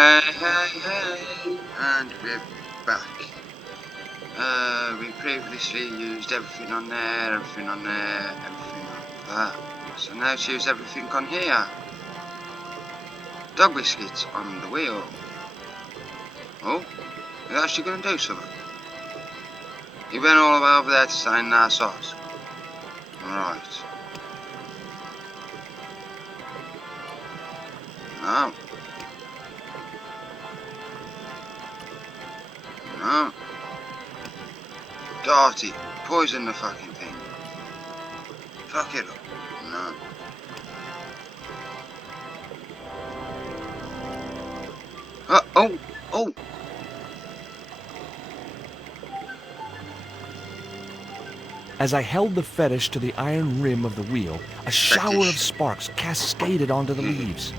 Hey, and we're back. We previously used everything on there, everything on that. So now let's use everything on here. Dog biscuits on the wheel. Oh, you're actually going to do something? You went all the way over there to sign our sauce. Right. No. No. Dirty. Poison the fucking thing. Fuck it up. No. Oh! As I held the fetish to the iron rim of the wheel, a shower of sparks cascaded onto the leaves.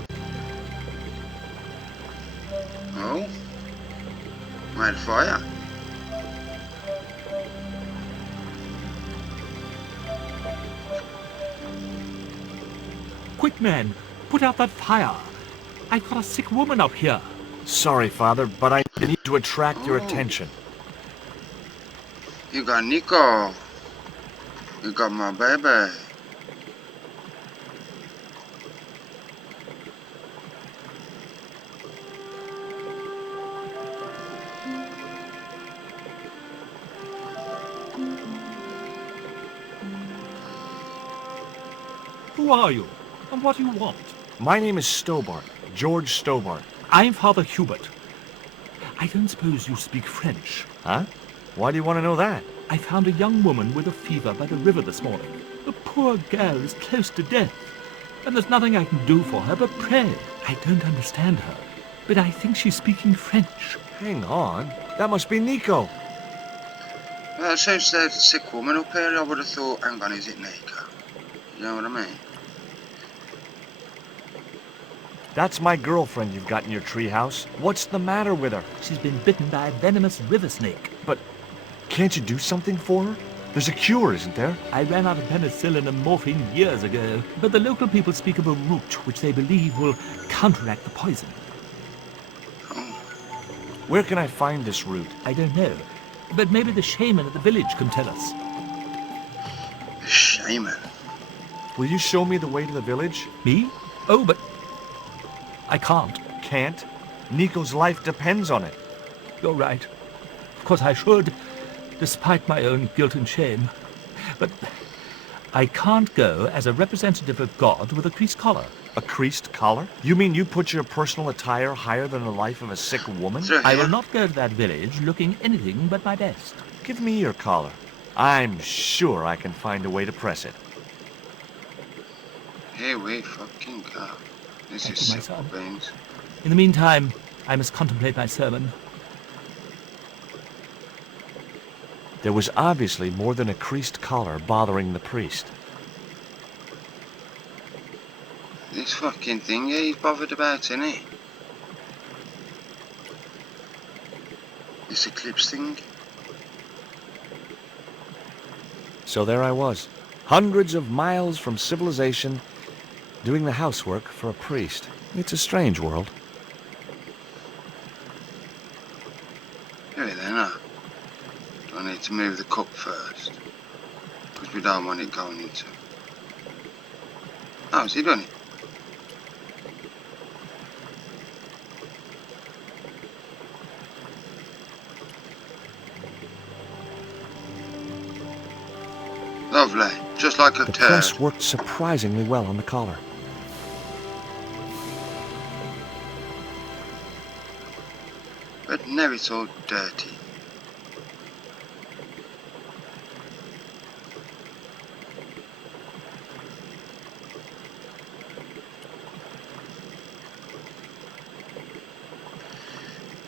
Oh? Made a fire. Quick, man, put out that fire. I've got a sick woman up here. Sorry, Father, but I need to attract your attention. You got Nico. You got my baby. Who are you? And what do you want? My name is Stobbart, George Stobbart. I'm Father Hubert. I don't suppose you speak French. Huh? Why do you want to know that? I found a young woman with a fever by the river this morning. The poor girl is close to death, and there's nothing I can do for her but pray. I don't understand her, but I think she's speaking French. Hang on. That must be Nico. Well, since there's a sick woman up here, I would have thought, hang on, is it Nico? You know what I mean? That's my girlfriend you've got in your treehouse. What's the matter with her? She's been bitten by a venomous river snake. But can't you do something for her? There's a cure, isn't there? I ran out of penicillin and morphine years ago, but the local people speak of a root which they believe will counteract the poison. Where can I find this root? I don't know, but maybe the shaman at the village can tell us. The shaman? Will you show me the way to the village? Me? Oh, but I can't. Can't? Nico's life depends on it. You're right. Of course I should, despite my own guilt and shame. But I can't go as a representative of God with a creased collar. A creased collar? You mean you put your personal attire higher than the life of a sick woman? I will not go to that village looking anything but my best. Give me your collar. I'm sure I can find a way to press it. Here we fucking go. This Thank is you, my simple son. beans. In the meantime, I must contemplate my sermon. There was obviously more than a creased collar bothering the priest. This fucking thing he's bothered about, isn't he? This eclipse thing. So there I was, hundreds of miles from civilization, doing the housework for a priest. It's a strange world. Here then, do I need to move the cup first? Because we don't want it going into... Oh, is he done it? Lovely, just like a The turd. press worked surprisingly well on the collar. But now it's all dirty.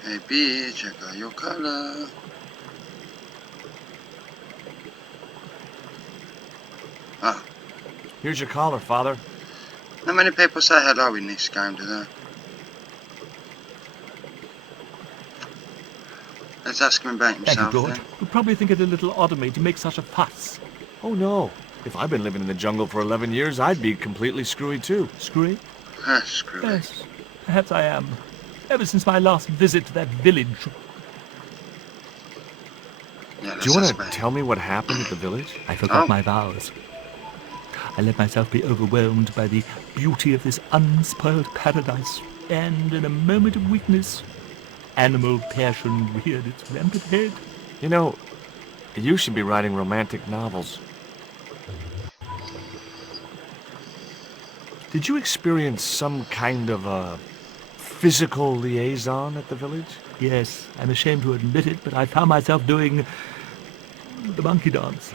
Hey bitch, I got your color. Ah, Here's your collar, Father. not many people say hello in this game, do they? Let's ask him about Thank himself you, George. then. You probably think it a little odd of me to make such a fuss. Oh no. If I'd been living in the jungle for 11 years, I'd be completely screwy too. Screwy? Ah, screw it. Yes, perhaps I am. ever since my last visit to that village. Yeah, Do you want to tell me what happened at the village? I forgot Oh. my vows. I let myself be overwhelmed by the beauty of this unspoiled paradise, and in a moment of weakness, animal passion reared its rampant head. You know, you should be writing romantic novels. Did you experience some kind of a physical liaison at the village? Yes, I'm ashamed to admit it, but I found myself doing the monkey dance.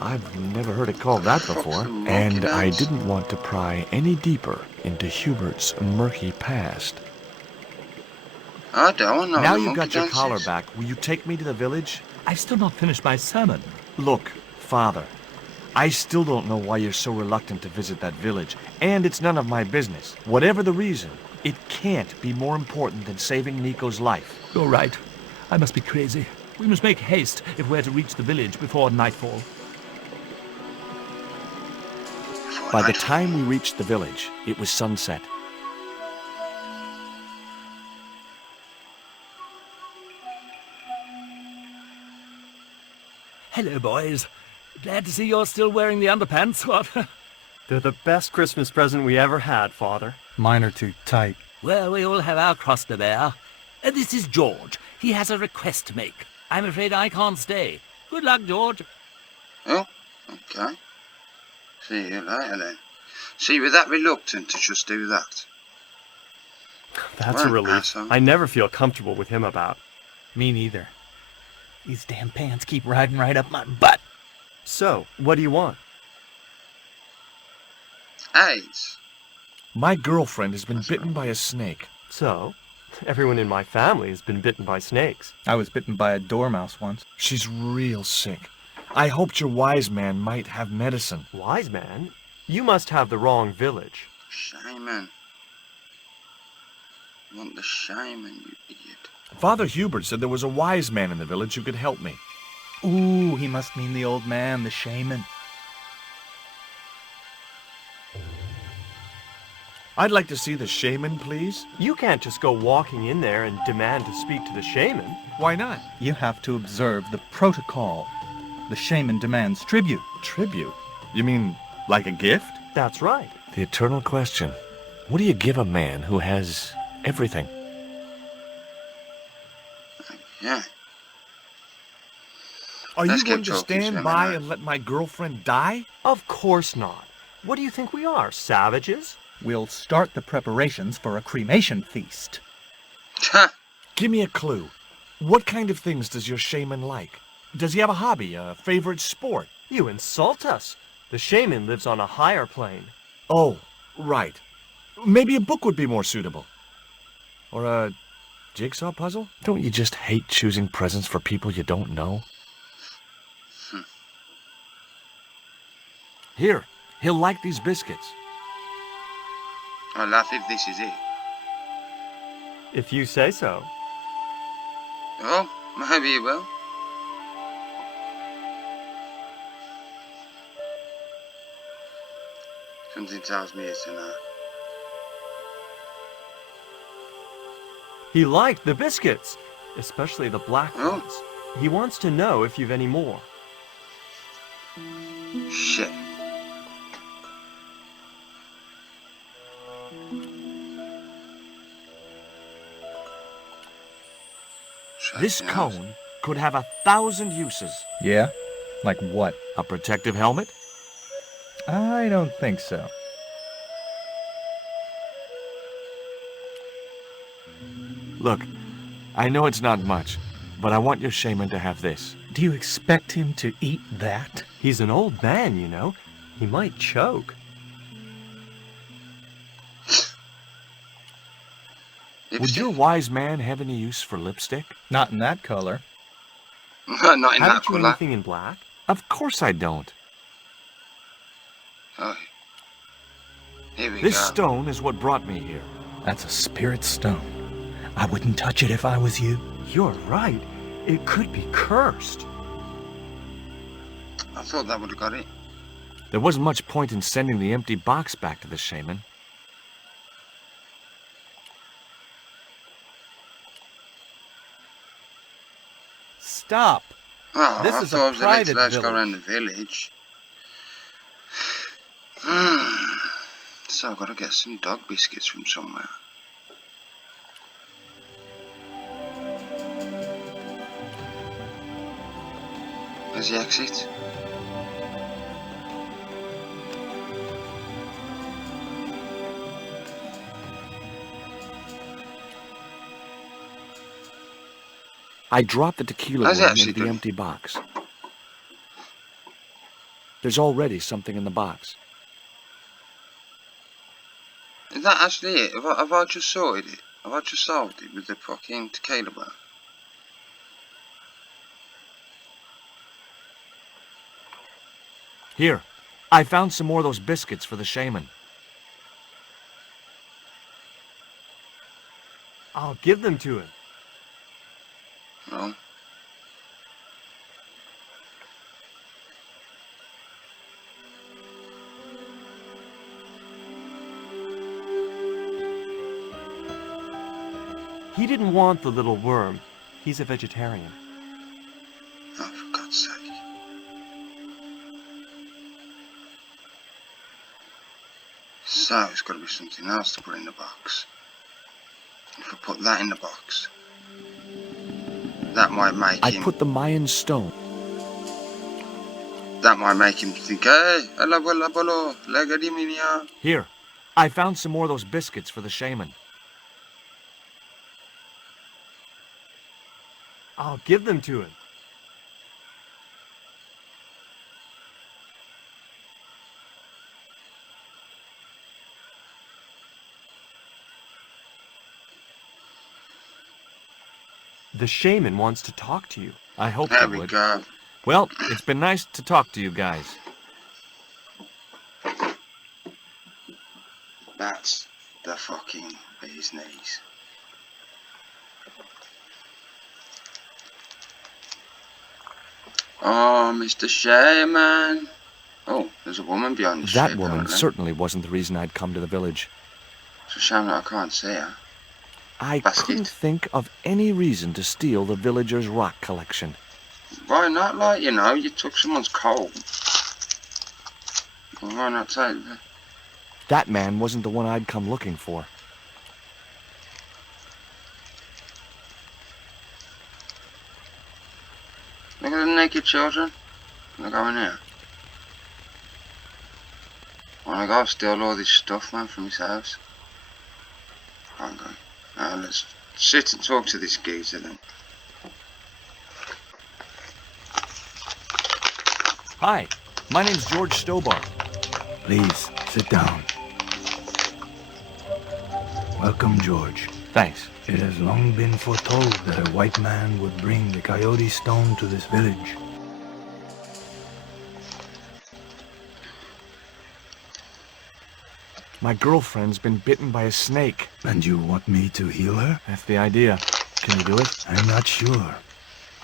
I've never heard it called that before. And I didn't want to pry any deeper into Hubert's murky past. I don't know. Now the you've monkey got your collar dances. back, will you take me to the village? I've still not finished my sermon. Look, Father, I still don't know why you're so reluctant to visit that village, and it's none of my business. Whatever the reason, it can't be more important than saving Nico's life. You're right. I must be crazy. We must make haste if we're to reach the village before nightfall. By the time we reached the village, it was sunset. Hello, boys. Glad to see you're still wearing the underpants, what? They're the best Christmas present we ever had, Father. Mine are too tight. Well, we all have our cross to bear. This is George. He has a request to make. I'm afraid I can't stay. Good luck, George. Oh, okay. See you later then. See, we're that reluctant to just do that. That's Well, a relief. awesome. I never feel comfortable with him about. Me neither. These damn pants keep riding right up my butt. So, what do you want? AIDS. My girlfriend has been bitten by a snake. So, everyone in my family has been bitten by snakes. I was bitten by a dormouse once. She's real sick. I hoped your wise man might have medicine. Wise man? You must have the wrong village. Shaman. You want the shaman, you idiot. Father Hubert said there was a wise man in the village who could help me. Ooh, he must mean the old man, the shaman. I'd like to see the shaman, please. You can't just go walking in there and demand to speak to the shaman. Why not? You have to observe the protocol. The shaman demands tribute. Tribute? You mean like a gift? That's right. The eternal question. What do you give a man who has everything? Yeah. Are Let's you going get to talking, stand Shaman, by right? and let my girlfriend die? Of course not. What do you think we are, savages? We'll start the preparations for a cremation feast. Ha! Give me a clue. What kind of things does your shaman like? Does he have a hobby, a favorite sport? You insult us. The shaman lives on a higher plane. Oh, right. Maybe a book would be more suitable. Or a jigsaw puzzle? Don't you just hate choosing presents for people you don't know? Here, he'll like these biscuits. I'll laugh if this is it. If you say so. Oh, maybe you will. Something tells me it's enough. He liked the biscuits, especially the black Oh. ones. He wants to know if you've any more. Shit. This cone could have 1,000 uses. Yeah? Like what? A protective helmet? I don't think so. Look, I know it's not much, but I want your shaman to have this. Do you expect him to eat that? He's an old man, you know. He might choke. Would your wise man have any use for lipstick? Not in that color. Not in that Haven't you colour. anything in black? Of course I don't. Oh. Here we This go. stone is what brought me here. That's a spirit stone. I wouldn't touch it if I was you. You're right. It could be cursed. I thought that would have got it. There wasn't much point in sending the empty box back to the shaman. stop. Oh, This I is thought a it was the let's private go around the village. village. So I've got to get some dog biscuits from somewhere. Where's the exit? I dropped the tequila How's it worm actually into the done? empty box. There's already something in the box. Is that actually it? Have I just sorted it? Have I just solved it with the fucking tequila bar? Here, I found some more of those biscuits for the shaman. I'll give them to him. No. He didn't want the little worm. He's a vegetarian. Oh, for God's sake. So, it's got to be something else to put in the box. If I put that in the box, that might make I him... put the Mayan stone. That might make him think, hey, alabolo, legadiminia. Here, I found some more of those biscuits for the shaman. I'll give them to him. The shaman wants to talk to you. I hoped There he we would. go. Well, it's been nice to talk to you guys. That's the fucking bee's knees. Oh, Mr. Shaman. Oh, there's a woman behind the That tree, woman apparently. certainly wasn't the reason I'd come to the village. It's a shame that I can't see her. I Basket. couldn't think of any reason to steal the villagers' rock collection. Why not? Like, you know, you took someone's coal. Well, why not take that? That man wasn't the one I'd come looking for. Look at the naked children. They're going here. Wanna go steal all this stuff, man, from his house? I'm going. Now let's sit and talk to this geezer then. Hi, my name's George Stobbart. Please, sit down. Welcome, George. Thanks. It has long been foretold that a white man would bring the coyote stone to this village. My girlfriend's been bitten by a snake. And you want me to heal her? That's the idea. Can you do it? I'm not sure.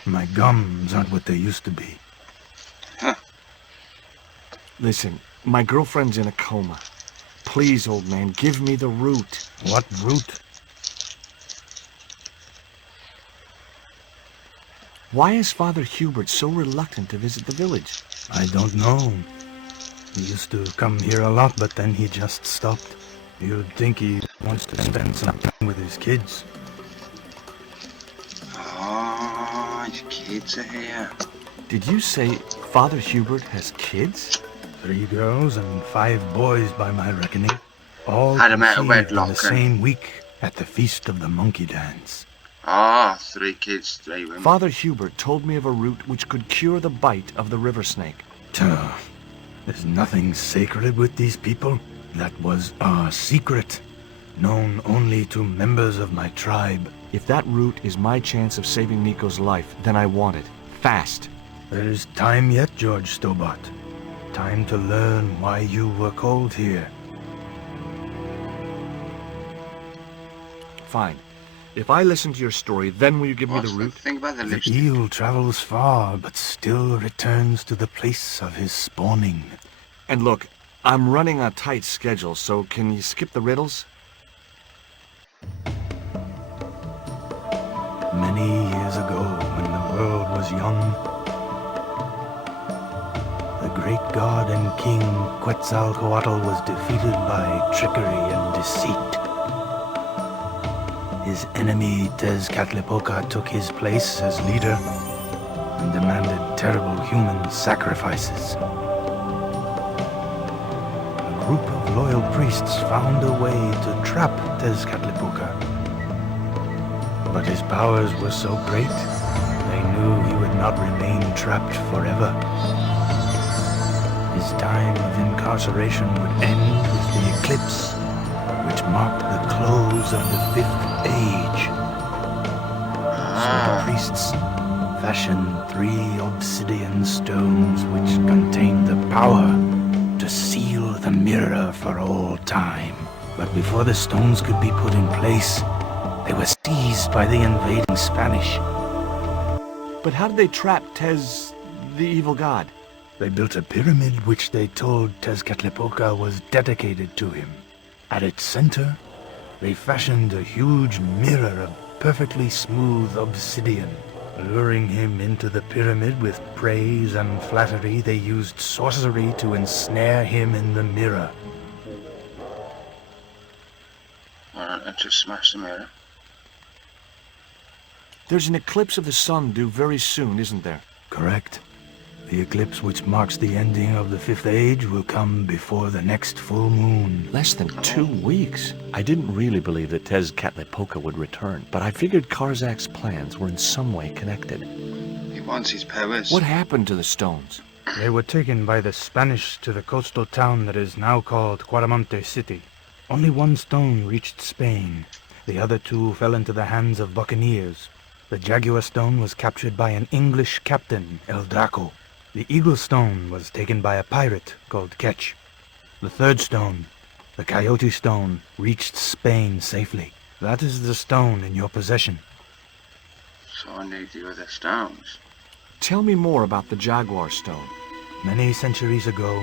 My gums aren't what they used to be. Listen, my girlfriend's in a coma. Please, old man, give me the root. What root? Why is Father Hubert so reluctant to visit the village? I don't know. He used to come here a lot, but then he just stopped. You'd think he wants to spend some time with his kids. Oh, his kids are here. Did you say Father Hubert has kids? 3 girls and 5 boys by my reckoning. All Had 'em out of conceived in wedlock, the eh? same week at the Feast of the Monkey Dance. Ah, 3 kids, 3 women. Father Hubert told me of a root which could cure the bite of the river snake. Tuh. There's nothing sacred with these people. That was our secret, known only to members of my tribe. If that root is my chance of saving Nico's life, then I want it. Fast. There is time yet, George Stobbart. Time to learn why you were called here. Fine. If I listen to your story, then will you give me What's the the root? thing about the The lipstick? eel travels far, but still returns to the place of his spawning. And look, I'm running a tight schedule, so can you skip the riddles? Many years ago, when the world was was young. The great god and king Quetzalcoatl was defeated by trickery and deceit. His enemy Tezcatlipoca took his place as leader and demanded terrible human sacrifices. A group of loyal priests found a way to trap Tezcatlipoca. But his powers were so great, they knew he would not remain trapped forever. His time of incarceration would end with the eclipse, which marked the close of the Fifth Age. So the priests fashioned 3 obsidian stones which contained the power to seal the mirror for all time. But before the stones could be put in place, they were seized by the invading Spanish. But how did they trap Tez, the evil god? They built a pyramid which they told Tezcatlipoca was dedicated to him. At its center, they fashioned a huge mirror of perfectly smooth obsidian. Luring him into the pyramid with praise and flattery, they used sorcery to ensnare him in the mirror. Alright, let's just smash the mirror. There's an eclipse of the sun due very soon, isn't there? Correct. The eclipse which marks the ending of the Fifth Age will come before the next full moon. Less than 2 weeks. I didn't really believe that Tezcatlipoca would return, but I figured Karzak's plans were in some way connected. He wants his powers. What happened to the stones? They were taken by the Spanish to the coastal town that is now called Quaramonte City. Only 1 stone reached Spain. The other 2 fell into the hands of buccaneers. The Jaguar stone was captured by an English captain, El Draco. The Eagle stone was taken by a pirate called Ketch. The 3rd stone, the Coyote stone, reached Spain safely. That is the stone in your possession. So I need the other stones. Tell me more about the Jaguar stone. Many centuries ago,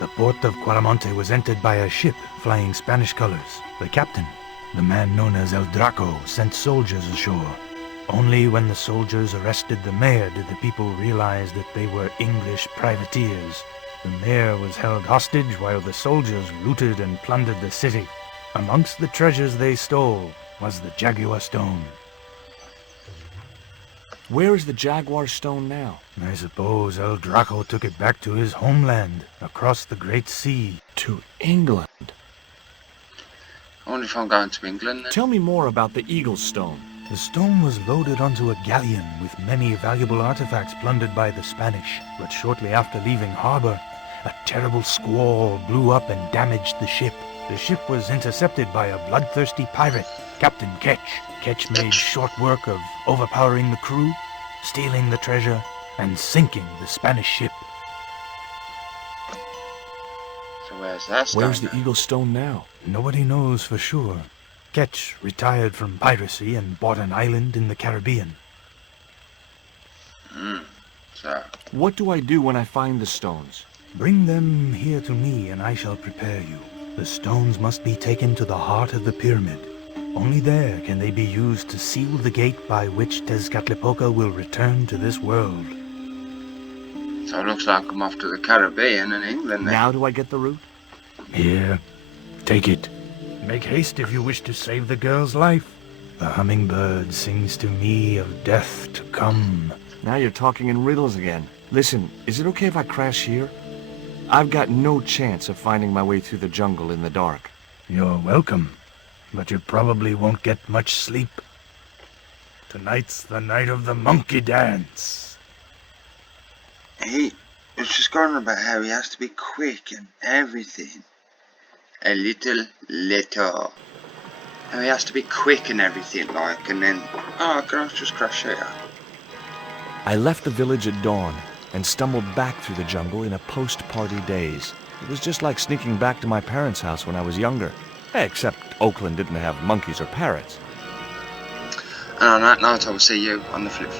the port of Quaramonte was entered by a ship flying Spanish colors. The captain, the man known as El Draco, sent soldiers ashore. Only when the soldiers arrested the mayor did the people realize that they were English privateers. The mayor was held hostage while the soldiers looted and plundered the city. Amongst the treasures they stole was the Jaguar stone. Where is the Jaguar stone now? I suppose El Draco took it back to his homeland, across the Great Sea. To England. I wonder if I'm going to England then. Tell me more about the Eagle stone. The stone was loaded onto a galleon with many valuable artifacts plundered by the Spanish. But shortly after leaving harbor, a terrible squall blew up and damaged the ship. The ship was intercepted by a bloodthirsty pirate, Captain Ketch. Ketch made short work of overpowering the crew, stealing the treasure, and sinking the Spanish ship. So where's that stone? Where's the then? Eagle stone now? Nobody knows for sure. Ketch retired from piracy and bought an island in the Caribbean. So, What do I do when I find the stones? Bring them here to me and I shall prepare you. The stones must be taken to the heart of the pyramid. Only there can they be used to seal the gate by which Tezcatlipoca will return to this world. so it looks like I'm off to the Caribbean and England then. Now do I get the route? Here, take it. Make haste if you wish to save the girl's life. The hummingbird sings to me of death to come. Now you're talking in riddles again. Listen, is it okay if I crash here? I've got no chance of finding my way through the jungle in the dark. You're welcome, but you probably won't get much sleep. Tonight's the night of the monkey dance. He was just going on about how he has to be quick and everything. A little later. How he has to be quick and everything, like, and then, oh, can I just crash here? I left the village at dawn and stumbled back through the jungle in a post-party daze. It was just like sneaking back to my parents' house when I was younger. Except Oakland didn't have monkeys or parrots. And on that note, I will see you on the flip.